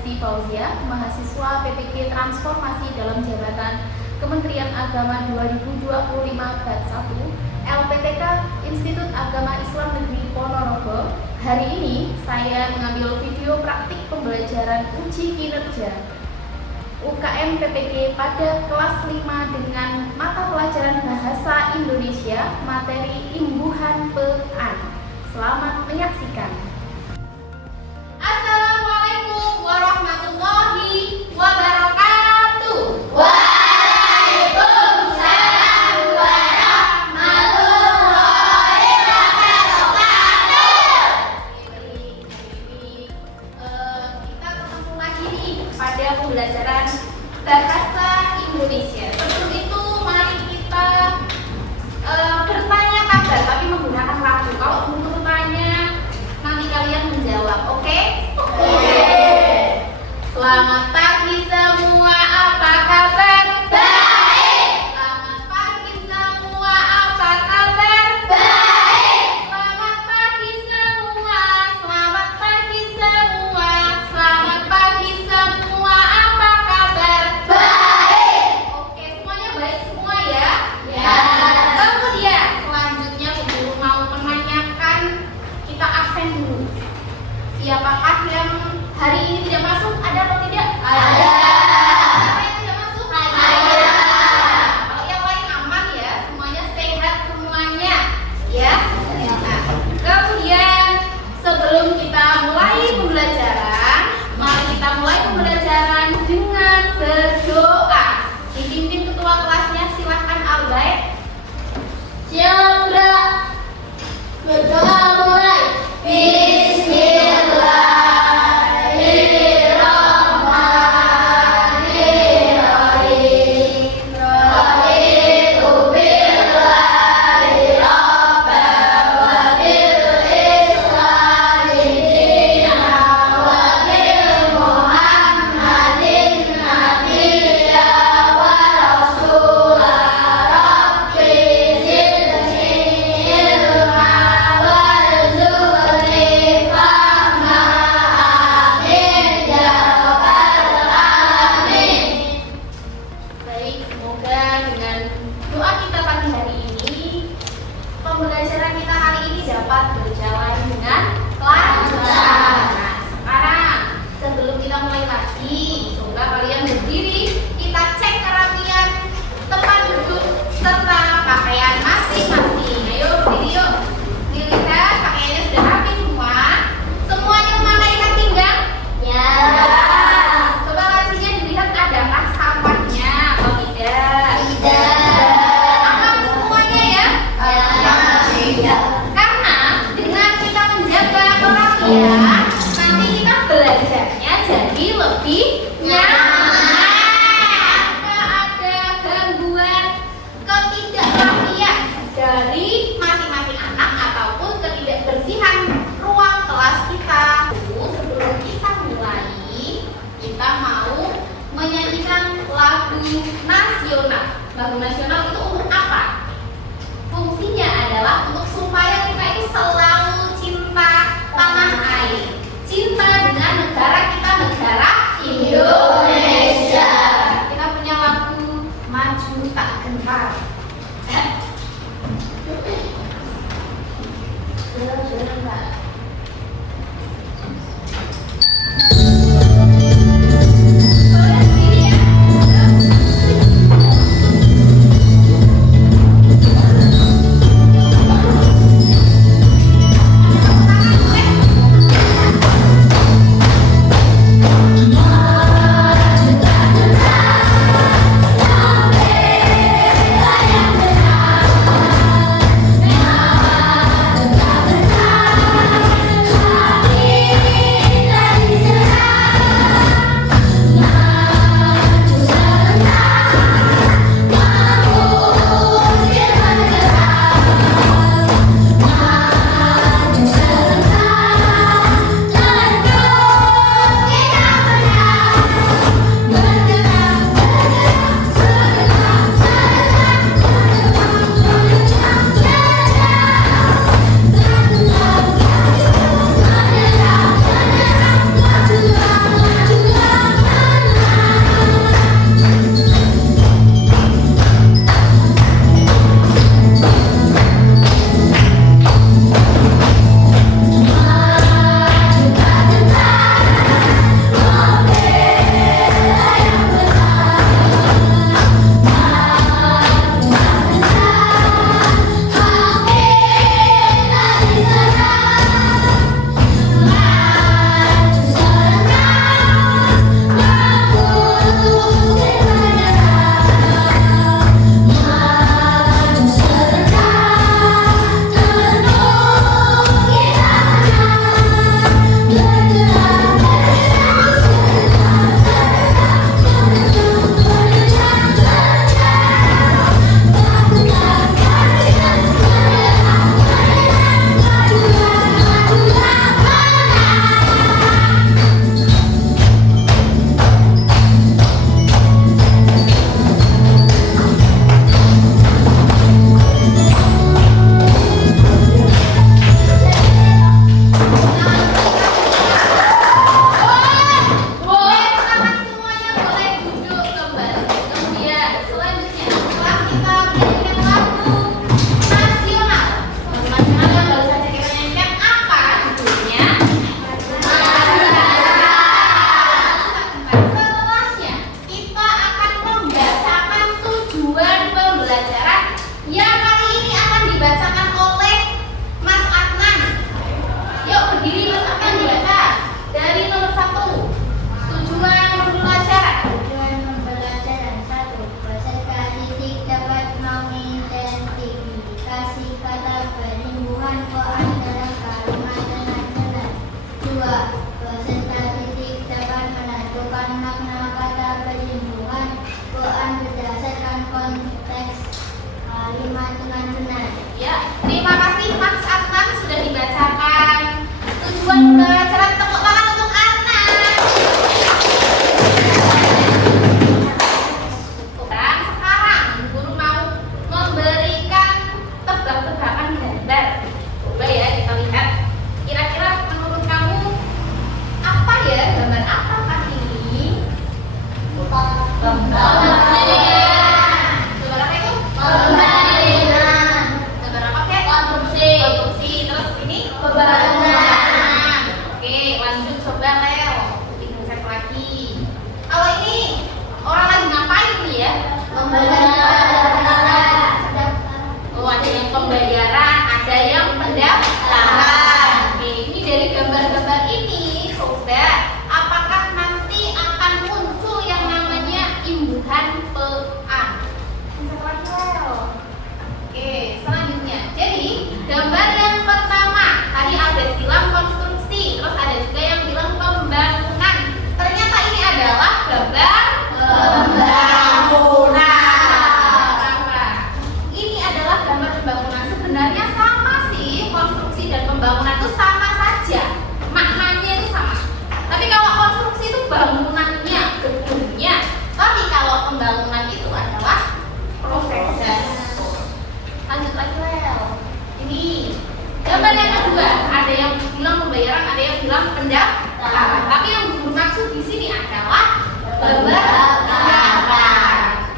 Desti Fauzia, mahasiswa PPG Transformasi dalam Jabatan Kementerian Agama 2025 Bat 1 LPTK Institut Agama Islam Negeri Ponorogo. Hari ini saya mengambil video praktik pembelajaran uji kinerja UKM PPG pada kelas 5 dengan mata pelajaran Bahasa Indonesia materi imbuhan pean. Selamat menyaksikan. Assalamualaikum warahmatullahi wabarakatuh. Waalaikumsalam warahmatullahi wabarakatuh. Kita ketemu lagi nih pada pembelajaran Bahasa Indonesia. Sebelum itu mari kita bertanya kabar tapi menggunakan lagu. Kalau butuh tanya nanti kalian menjawab, oke? Selamat pagi semua, apa kabar? Baik. Selamat pagi semua, apa kabar? Baik. Selamat pagi semua, selamat pagi semua, selamat pagi semua, apa kabar? Baik. Oke, semuanya baik semua ya? Ya. Kemudian selanjutnya Bu Guru mau menanyakan, kita absen dulu. Siapakah yang hari ini tidak masuk? Ada atau tidak? Ada. Siapa yang tidak masuk? Ada. Kalau yang lain aman ya, semuanya sehat semuanya, ya. Nah, kemudian sebelum kita mulai pembelajaran, mari kita mulai pembelajaran dengan berdoa. Dipimpin ketua kelasnya, silahkan Albert. Siap. Berdoa mulai. Bismillahirrahmanirrahim. Raditu billahi rabban wa bil islami dinan wa bil Muhammadin nabiyya wa rasula. Rabbi zidni ilma warzuqni fahma. Amin ya rabbal alamin. Baik, semoga dengan doa kita pagi hari ini, pembelajaran kita hari ini dapat berjalan dengan lancar. Nah, sekarang sebelum kita mulai lagi, coba kalian berdiri, kita cek kerapian tempat duduk serta pakaian masing-masing. Ayo berdiri yuk. Dilihat pakaiannya sudah rapi semua. Semuanya memakai ikat pinggang? Ya. Coba lacinya dilihat adakah sampahnya atau tidak? Aman semuanya ya? Ya. Karena dengan kita menjaga kerapian, nanti kita belajarnya jadi lebih nyaman. Jika ada gangguan ketidakrapian dari masing-masing anak ataupun ketidakbersihan ruang kelas kita, sebelum kita mulai, kita mau menyanyikan lagu nasional. Lagu nasional itu untuk apa? Fungsinya adalah untuk supaya kita itu selalu cinta tanah air, cinta dengan negara kita, negara Indonesia. Kita punya lagu Maju Tak Gentar. Sebentar. Boleh sendiri ya?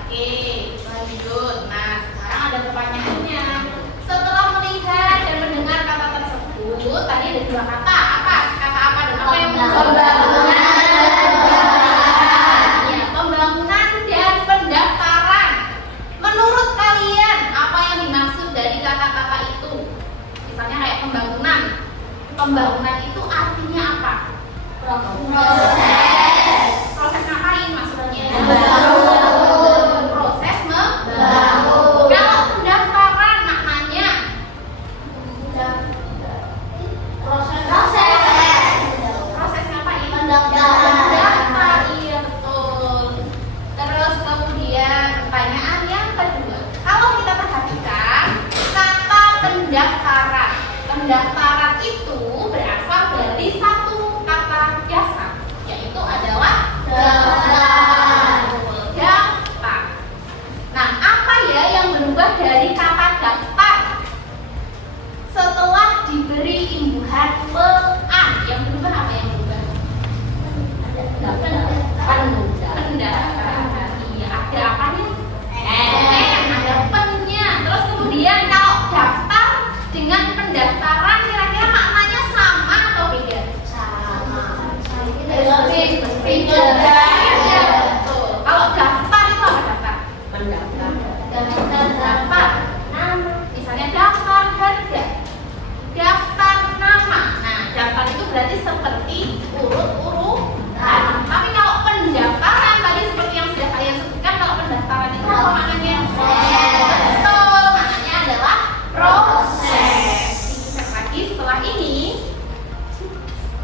Oke, lanjut. Nah, sekarang ada pertanyaannya. Setelah melihat dan mendengar kata tersebut, tadi ada dua kata. Apa? Kata apa dan apa yang Ya, pembangunan dan pendaftaran. Menurut kalian, apa yang dimaksud dari kata-kata itu? Misalnya kayak pembangunan. Pembangunan itu artinya apa? Proses ngapain maksudnya? Proses membangun. Kalau pendaftaran maknanya proses ngapain? Mendaftar, iya betul. Terus kemudian pertanyaan yang kedua, kalau kita perhatikan kata pendaftaran, pendaftaran itu berasal dari satu kata dasar, yaitu adalah daftar. Nah, apa ya yang berubah dari kata daftar setelah diberi imbuhan pean? Yang berubah apa yang berubah? Pendaftaran. Iya, ada apanya? Ada pennya. Terus kemudian kalau daftar dengan pendaftaran kira-kira maknanya sama atau beda? Beda. Betul. Kalau daftar itu apa daftar? Daftar nama. Misalnya daftar harga, daftar nama. Nah, daftar itu berarti seperti urut-urutan. Tapi kalau pendaftaran tadi seperti yang sudah kalian sebutkan, kalau pendaftaran itu apa maknanya? Betul, maknanya adalah proses. Kita lagi setelah ini.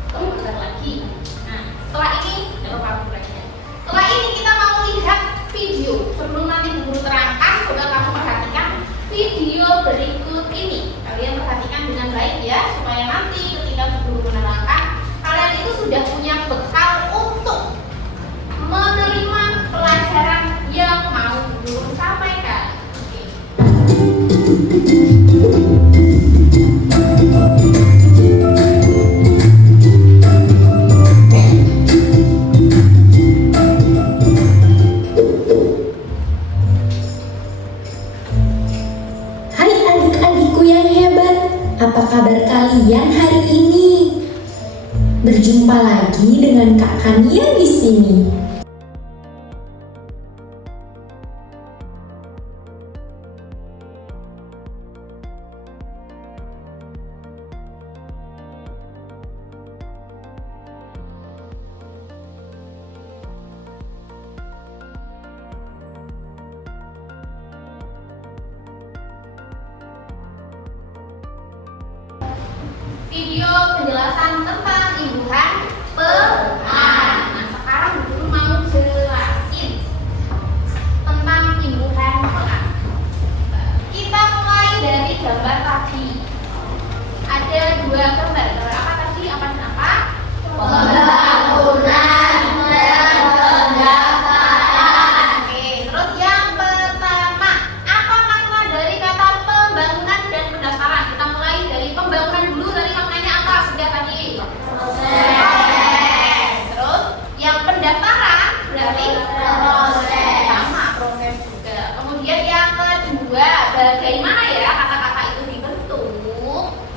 Bentar lagi. Nah, setelah ini setelah ini kita mau lihat video. Sebelum nanti guru terangkan, coba kamu perhatikan video berikut ini. Kalian perhatikan dengan baik ya, supaya nanti ketika guru menerangkan, kalian itu sudah punya bekal untuk menerima pelajaran yang mau guru sampaikan. Oke. Hai adik-adikku yang hebat, apa kabar kalian hari ini? Berjumpa lagi dengan Kak Kania di sini. Video penjelasan tentang imbuhan pean. Nah, sekarang guru mau jelasin tentang imbuhan pean. Kita mulai dari gambar tadi. Ada dua gambar. Gambar apa tadi? Apa dan apa? Pembangunan dan pendaftaran. Oke, terus yang pertama, apa makna dari kata pembangunan dan pendaftaran? Kita mulai dari pembangunan dulu. Tadi maknanya apa? Sudah tadi. Proses. Terus yang pendaftaran berarti Proses. sama, proses juga. Kemudian yang kedua, bagaimana ya kata-kata itu dibentuk?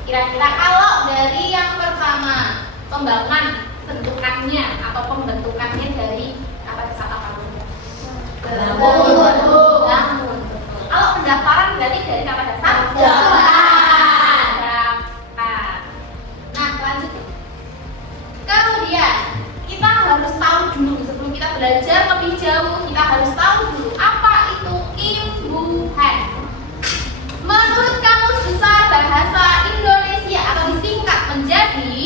Kira-kira kalau dari yang pertama, pembangunan, bentukannya atau pembentukannya dari apa kata bangun? Bangun. Kalau pendaftaran berarti dari kata dasar daftar. Nah, lanjut. Kemudian kita harus tahu dulu sebelum kita belajar lebih jauh, kita harus tahu dulu apa itu imbuhan. Menurut Kamus Besar Bahasa Indonesia atau disingkat menjadi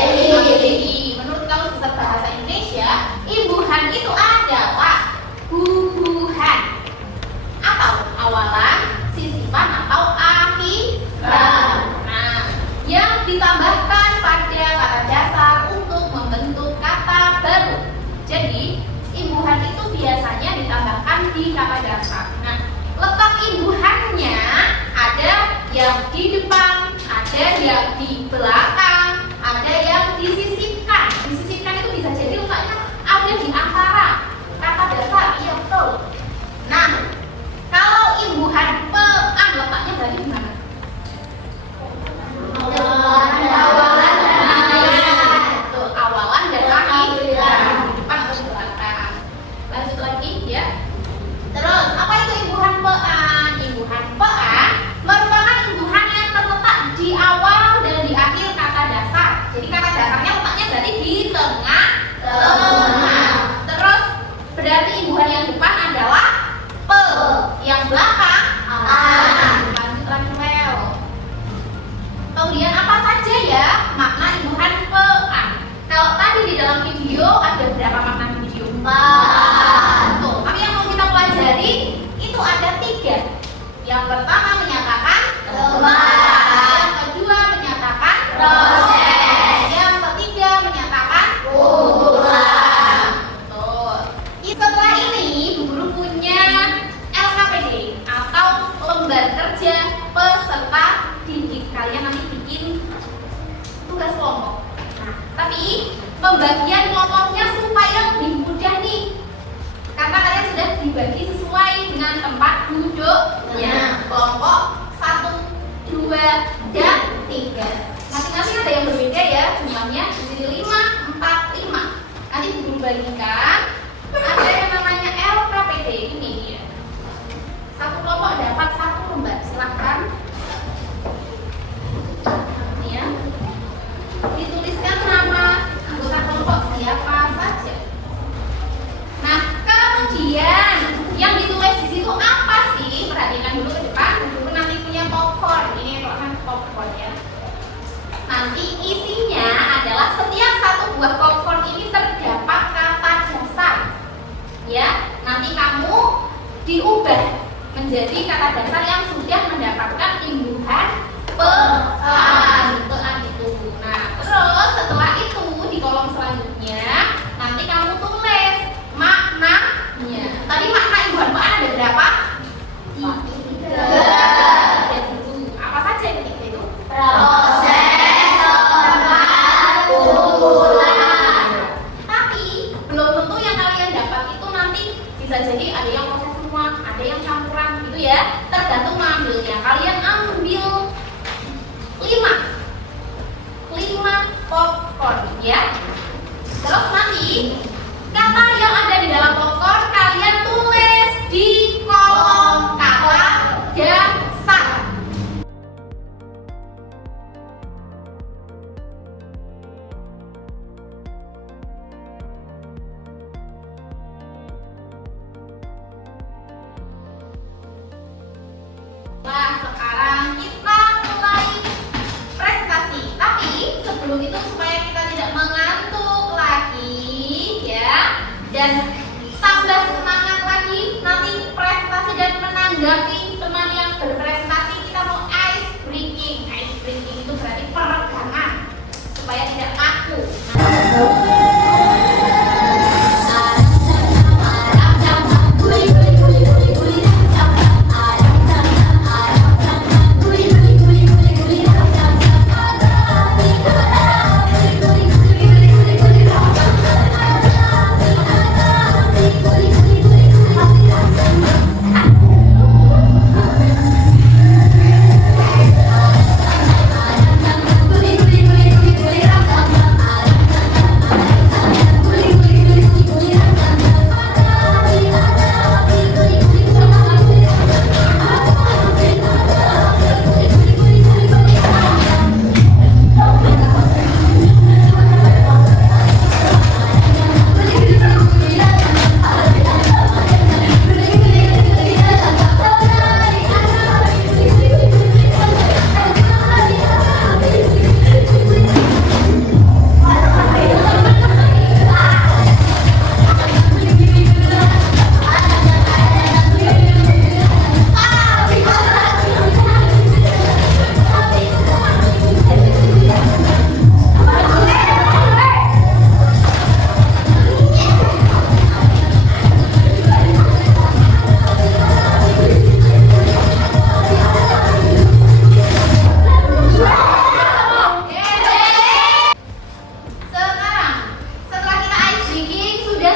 KBBI. Menurut Kamus Besar Bahasa Indonesia, imbuhan itu adalah bubuhan atau awalan, sisipan atau akhiran. Nah, yang ditambahkan pada kata dasar untuk membentuk kata baru. Jadi, imbuhan itu biasanya ditambahkan di kata dasar. Nah, letak imbuhannya ada yang di depan, ada yang di belakang, Tengah. Terus berarti imbuhan yang depan adalah pe. Yang belakang lanjut lagi Leo. Kemudian apa saja ya makna imbuhan pean? Kalau tadi di dalam video ada berapa makna video? 4. Tuh, tapi yang mau kita pelajari itu ada 3. Yang pertama menyatakan yang kedua menyatakan proses, yang ketiga menyatakan pukulan. Betul. Setelah ini Bu Guru punya LKPD atau lembar kerja peserta didik. Kalian nanti bikin tugas kelompok. Nah, tapi pembagian kelompoknya supaya lebih mudah nih, karena kalian sudah dibagi sesuai dengan tempat duduknya. Kelompok 1, 2, dan 3. Masing-masing ada yang berbeda ya jumlahnya. Di sini 5, 4, 5. Nanti Bu bagikan. Ada yang namanya LKPD ini dia. Satu kelompok dapat 1 lembar. Silahkan. Ini ya. Dituliskan nama anggota kelompok siapa saja. Nah, kemudian yang ditulis di situ apa sih? Perhatikan dulu ke depan. Dulu nanti punya popcorn. Ini kan popcorn ya. Nanti isinya adalah setiap satu buah popcorn ini terdapat kata dasar. Ya, nanti kamu diubah menjadi kata dasar yang sudah mendapatkan imbuhan pean. Pean itu. Nah, terus setelah itu di kolom selanjutnya nanti kamu tulis maknanya. Tadi makna imbuhan pean ada berapa? 3. Ada dulu. Apa saja yang ketiga itu? Proses, tempat, pukulan. Tapi belum tentu yang kalian dapat itu nanti bisa jadi ada yang proses semua, ada yang campuran gitu ya. Tergantung mengambilnya. Kalian ambil 5 popcorn ya. Terus nanti kata yang ada di dalam popcorn kalian tulis di kolom kata dasar. Nah, sekarang kita mulai presentasi. Tapi sebelum itu supaya kita tidak mengantuk lagi ya, dan tambah semangat lagi nanti presentasi dan menanggapi teman yang berprestasi, kita mau ice breaking. Ice breaking itu berarti peregangan supaya tidak kaku. Sekarang setelah kita ice breaking sudah